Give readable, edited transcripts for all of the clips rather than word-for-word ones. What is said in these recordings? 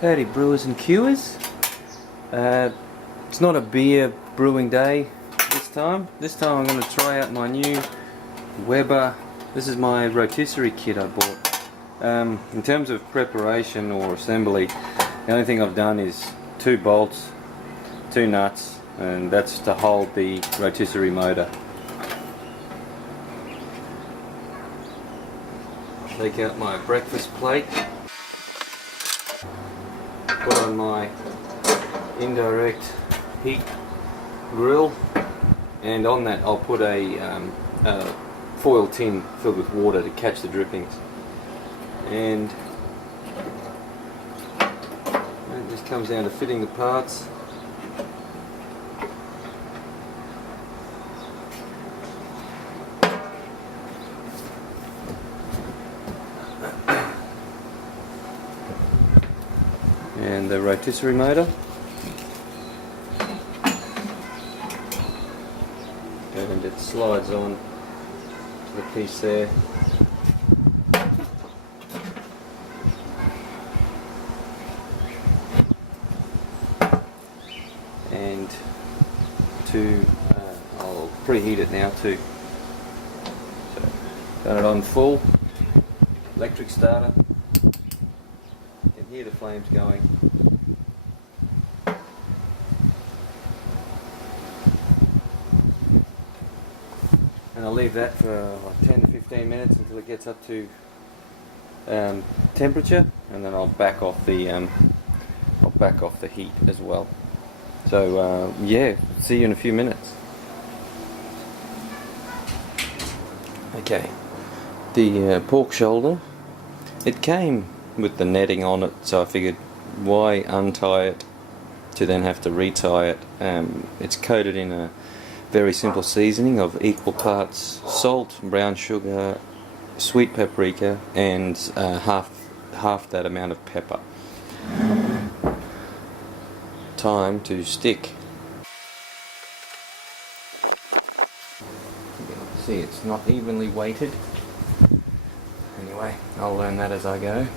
Howdy brewers and queuers. It's not a beer brewing day this time. This time I'm going to try out my new Weber. This is my rotisserie kit I bought. In terms of preparation or assembly, the only thing I've done is 2 bolts, 2 nuts, and that's to hold the rotisserie motor. Take out my breakfast plate. Put on my indirect heat grill, and on that I'll put a foil tin filled with water to catch the drippings, and it just comes down to fitting the parts. And the rotisserie motor, and it slides on to the piece there. And I'll preheat it now too. So turn it on full, electric starter. Hear the flames going. And I'll leave that for like 10 to 15 minutes until it gets up to temperature, and then I'll back off the heat as well. So yeah, see you in a few minutes. Okay, the pork shoulder, it came with the netting on it, so I figured why untie it to then have to retie it. It's coated in a very simple seasoning of equal parts salt, brown sugar, sweet paprika, and half that amount of pepper. Time to stick. See, it's not evenly weighted. Anyway, I'll learn that as I go.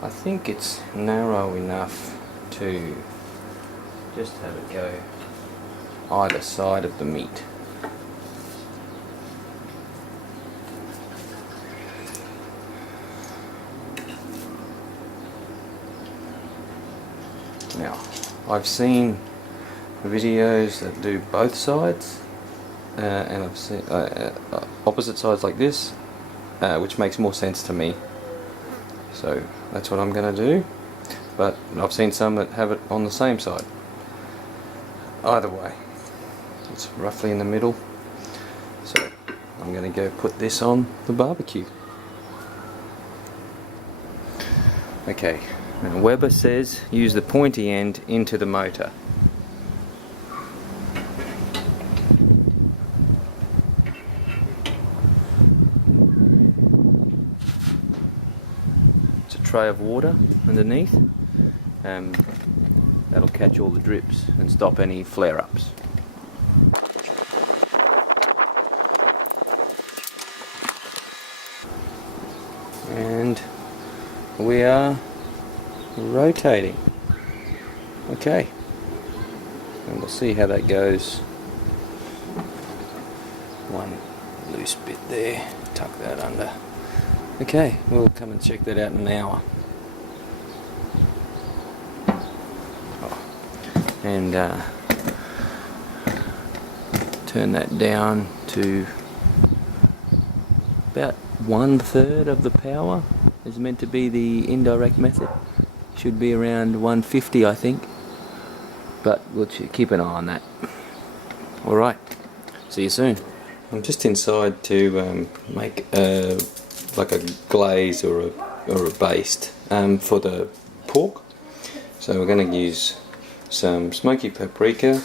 I think it's narrow enough to just have it go either side of the meat. Now, I've seen videos that do both sides, and I've seen opposite sides like this, which makes more sense to me. So that's what I'm going to do, but I've seen some that have it on the same side. Either way, it's roughly in the middle. So I'm going to go put this on the barbecue. Okay, now Weber says use the pointy end into the motor. Tray of water underneath, that'll catch all the drips and stop any flare-ups. And we are rotating. Okay, and we'll see how that goes. One loose bit there, tuck that under. Okay, we'll come and check that out in an hour. And turn that down to about 1/3 of the power is meant to be the indirect method. Should be around 150, I think, but we'll keep an eye on that. Alright, see you soon. I'm just inside to make like a glaze or a baste for the pork. So we're going to use some smoky paprika,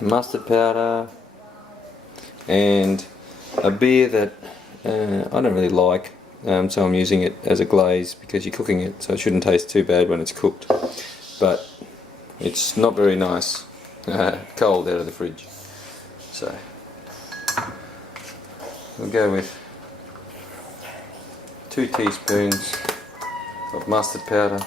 mustard powder, and a beer that I don't really like, so I'm using it as a glaze because you're cooking it, so it shouldn't taste too bad when it's cooked, but it's not very nice cold out of the fridge. So we'll go with 2 teaspoons of mustard powder,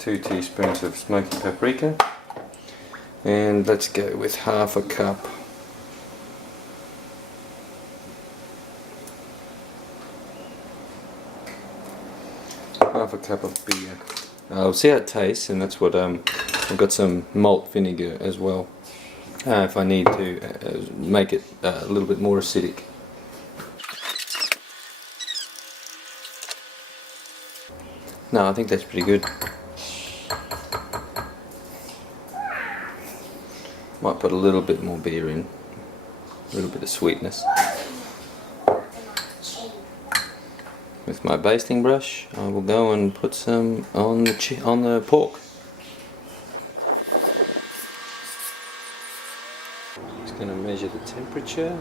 2 teaspoons of smoky paprika, and let's go with half a cup of beer. I'll see how it tastes, and that's what I've got some malt vinegar as well if I need to make it a little bit more acidic. No, I think that's pretty good. Might put a little bit more beer in, a little bit of sweetness. With my basting brush, I will go and put some on the pork. Just going to measure the temperature,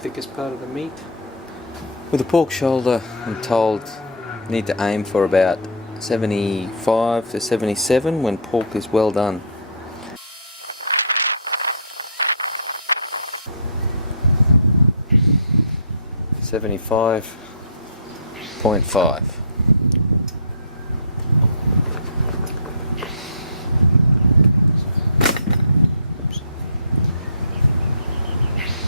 thickest part of the meat. With a pork shoulder, I'm told need to aim for about 75 to 77 when pork is well done. .5.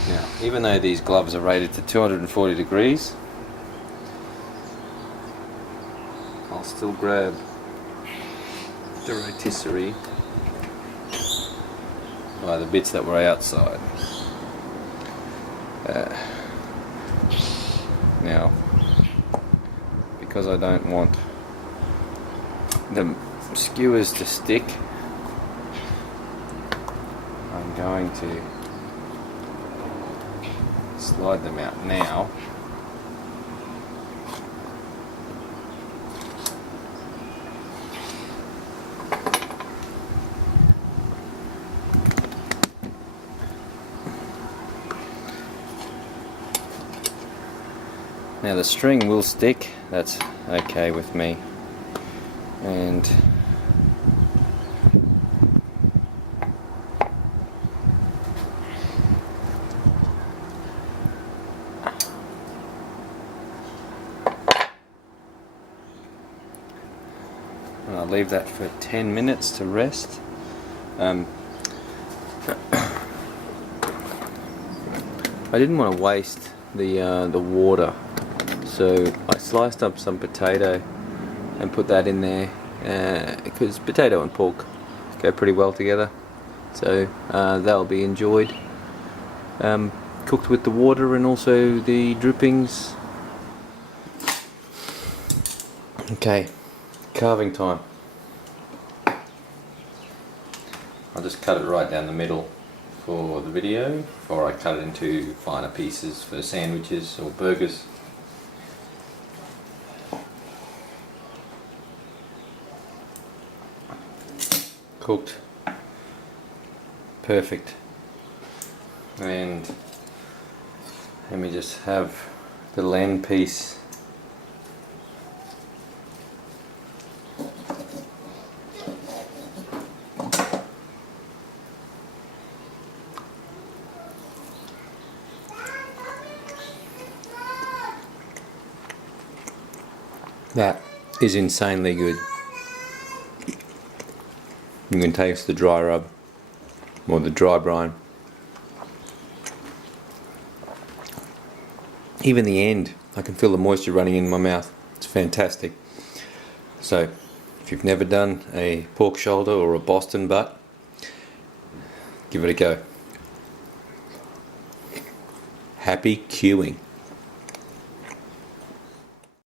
Now, even though these gloves are rated to 240 degrees, I'll still grab the rotisserie by the bits that were outside. Now, because I don't want the skewers to stick, I'm going to slide them out now. Now the string will stick, that's okay with me, and I'll leave that for 10 minutes to rest. I didn't want to waste the water. So I sliced up some potato and put that in there because potato and pork go pretty well together. So they'll be enjoyed. Cooked with the water and also the drippings. Okay, carving time. I'll just cut it right down the middle for the video before I cut it into finer pieces for sandwiches or burgers. Cooked, perfect. And let me just have the lamb piece. That is insanely good. You can taste the dry rub or the dry brine. Even the end, I can feel the moisture running in my mouth. It's fantastic. So, if you've never done a pork shoulder or a Boston butt, give it a go. Happy queuing.